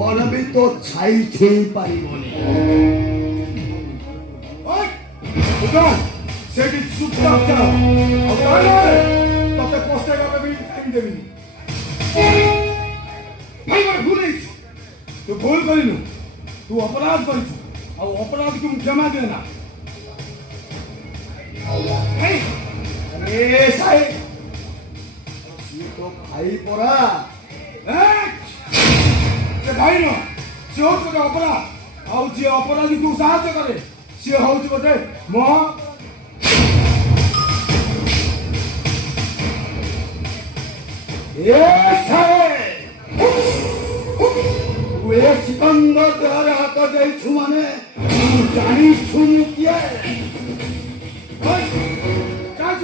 অনাবি তো ছাই ছুঁই পারিবনি। সেটি চুপচাপ চাও ଆଉ ତାହେଲେ ତତେ ପସ୍ତେଇବା ବି ଟାଇମ୍ ଦେବିନି। ଭାଇ ମୋର ଭୁଲ ହେଇଛି, ତୁ ଭୁଲ କରିନୁ, ତୁ ଅପରାଧ କରିଛୁ ଆଉ ଅପରାଧକୁ ମୁଁ କ୍ଷମା ଦିଏ ନା। ଭାଇ ଆରେ ସାଇ ସିଏ ତ ଭାଇ ପରା। ସେ ଭାଇ ନୁହଁ, ସେ ହଉଛି ଗୋଟେ ଅପରାଧ, ଆଉ ଯିଏ ଅପରାଧୀକୁ ସାହାଯ୍ୟ କରେ ସିଏ ହଉଛି ଗୋଟେ सिकंदर देहरे हाथ देछु माने जानी छुनी किए चाल